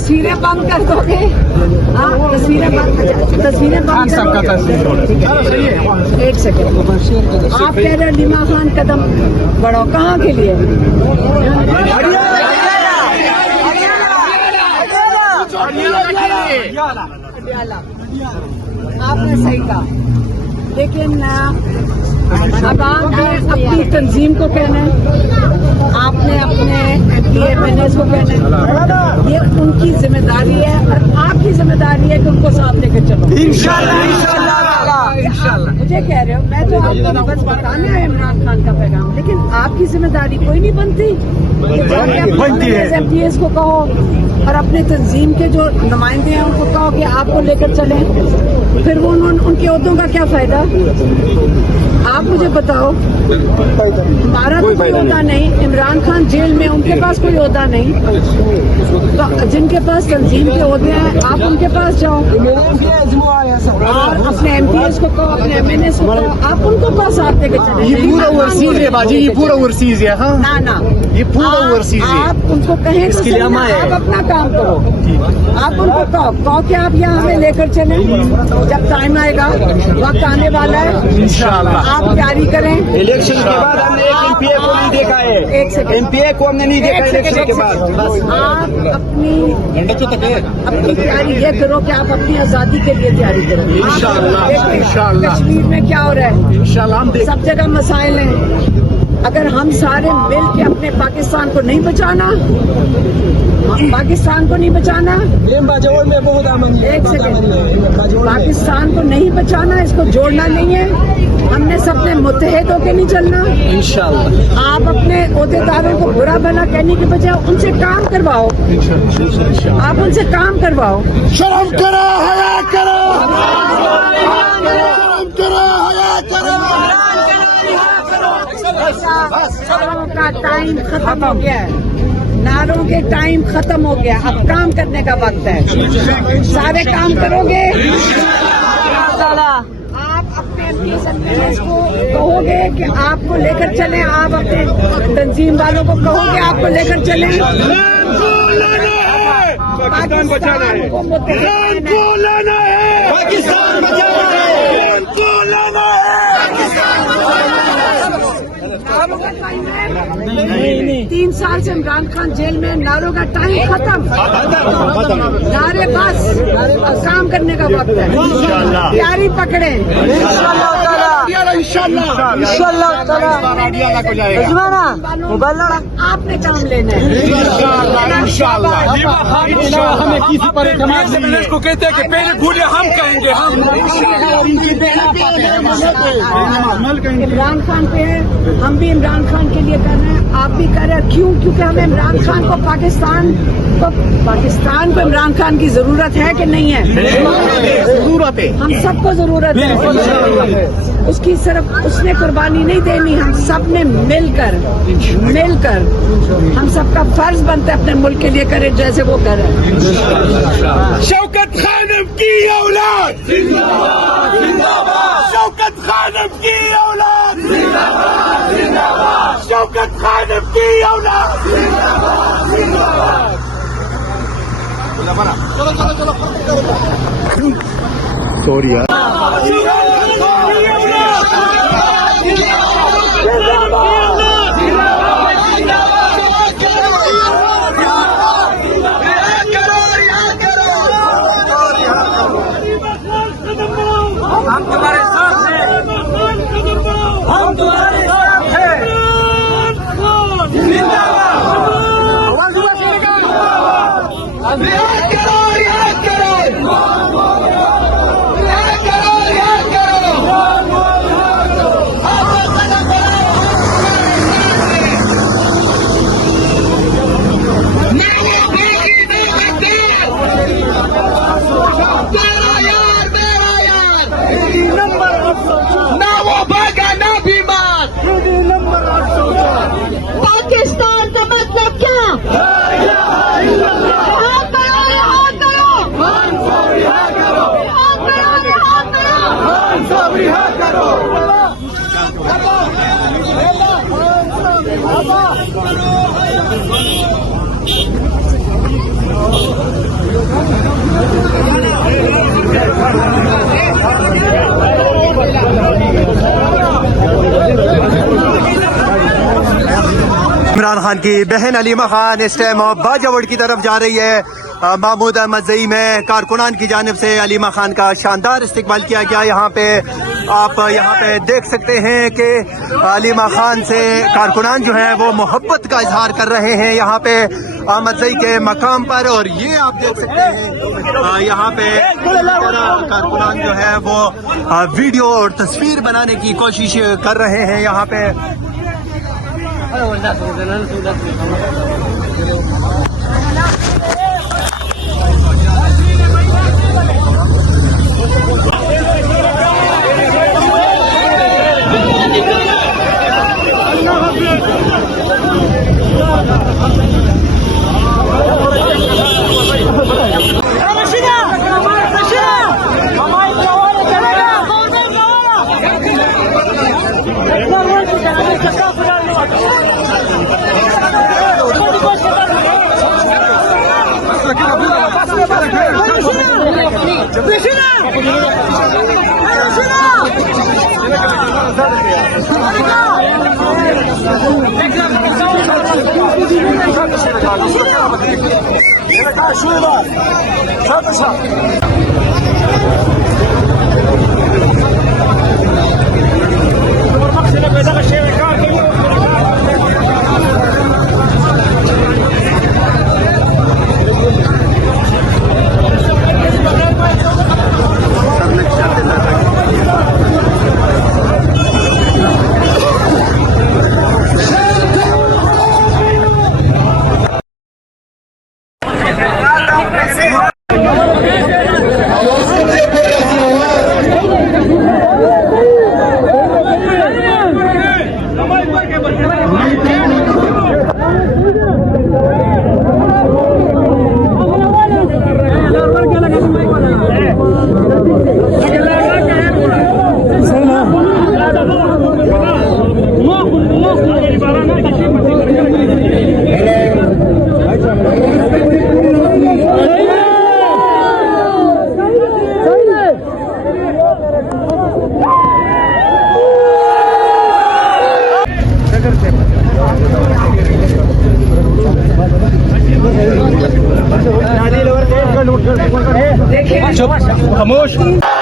तस्वीरें बंद कर दोगे? हाँ, तस्वीरें बंद एक सेकंड। आप कह रहे लीमा खान कदम बढ़ाओ, कहाँ के लिए? आपने सही कहा, लेकिन अब आपने अपनी तंजीम को कहना है, आपने अपने MPs को कहना है, ये उनकी जिम्मेदारी है और आपकी जिम्मेदारी है कि उनको साथ लेकर चलो। इंशाल्लाह। मुझे कह रहे हो, मैं तो आपको बस बताना है इमरान खान का पैगाम, लेकिन आपकी जिम्मेदारी कोई नहीं बनती कि जाके अपने MPs को कहो और अपने तंजीम के जो नुमाइंदे हैं उनको कहो कि आपको लेकर चलें, फिर वो उनके ओहदों का क्या फायदा? आप मुझे बताओ, हमारा तो कोई ओहदा नहीं, इमरान खान जेल में, उनके पास कोई ओहदा नहीं, तो जिनके पास तंजीम के ओहदे हैं आप उनके पास जाओ और अपने MPs को कहो, अपने MNAs को कहो, आप उनको पास आते के चले। ये पूरा ओवरसीज है बाजी, ये पूरा ओवरसीज है। हाँ ना ये पूरा ओवरसीज है। आप उनको कहें इसके लिए आप अपना काम करो, आप उनको कहो कि आप यहाँ हमें लेकर चलें, जब टाइम आएगा, वक्त आने वाला है, इंशाल्लाह आप तैयारी करें। इलेक्शन के बाद हमने एक MPA को नहीं देखा है, एक सेकंड, MPA को हमने नहीं देखा इलेक्शन के बाद। आप अपनी तैयारी ये करो कि आप अपनी आजादी के लिए तैयारी करो। इंशाल्लाह। कश्मीर में क्या हो रहा है, इंशाल्लाह हम सब जगह मसाइल हैं। अगर हम सारे मिल के अपने पाकिस्तान को नहीं बचाना, पाकिस्तान को नहीं बचाना, एक सेकंड, पाकिस्तान को नहीं बचाना, इसको जोड़ना नहीं है, हमने सबने मुत्तहिद होकर नहीं चलना। इंशाल्लाह आप अपने ओहदेदारों को बुरा भला कहने के बजाय उनसे काम करवाओ, आप उनसे काम करवाओ। शर्म करो, हया करो, शर्म करो, हया करो। नारों का टाइम खत्म हो गया है, नारों के टाइम खत्म हो गया, अब काम करने का वक्त है। सारे काम करोगे, आप अपने MPs को कहोगे कि आपको लेकर चलें, आप अपने तंजीम वालों को कहोगे आपको लेकर चलें। पाकिस्तान बचाना है, पाकिस्तान बचाना है। 3 साल से इमरान खान जेल में, नारों का टाइम खत्म, नारे बस, काम करने का वक्त है। तैयारी पकड़े, आपने काम लेना है। हमें किसी पर को कहते हैं कि पहले भूले हम कहेंगे, हम इमरान खान पे है, हम भी इमरान खान के लिए कर रहे हैं, आप भी कर रहे हैं। क्यों? क्योंकि हमें इमरान खान को पाकिस्तान को इमरान खान की जरूरत है कि नहीं है? जरूरत है, हम सबको जरूरत है। उसकी सिर्फ उसने कुर्बानी नहीं देनी, हम सब ने मिलकर हम सबका फर्ज बनता है अपने मुल्क के लिए करें जैसे वो करे। शौकत खानम की औलाद जिंदाबाद, शौकत खानम की औलाद जिंदाबाद, शौकत खानम की औलाद जिंदाबाद। सॉरी यार। हम तुम्हारे साथ हैं, हम तुम्हारे साथ हैं। ना वो भागा ना बीमार, पाकिस्तान का मतलब क्या? खान की बहन अलीमा खान इस टाइम बाजावड़ की तरफ जा रही है। महमूद अहमद ज़ई में कारकुनान की जानिब से अलीमा खान का शानदार इस्तकबाल किया गया। यहाँ पे आप यहाँ पे देख सकते हैं कि अलीमा खान से कारकुनान जो हैं वो मोहब्बत का इजहार कर रहे हैं यहाँ पे अहमद ज़ई के मकाम पर। और ये आप देख सकते हैं यहाँ पे कारकुनान जो है वो वीडियो और तस्वीर बनाने की कोशिश कर रहे हैं यहाँ पे। खामोश।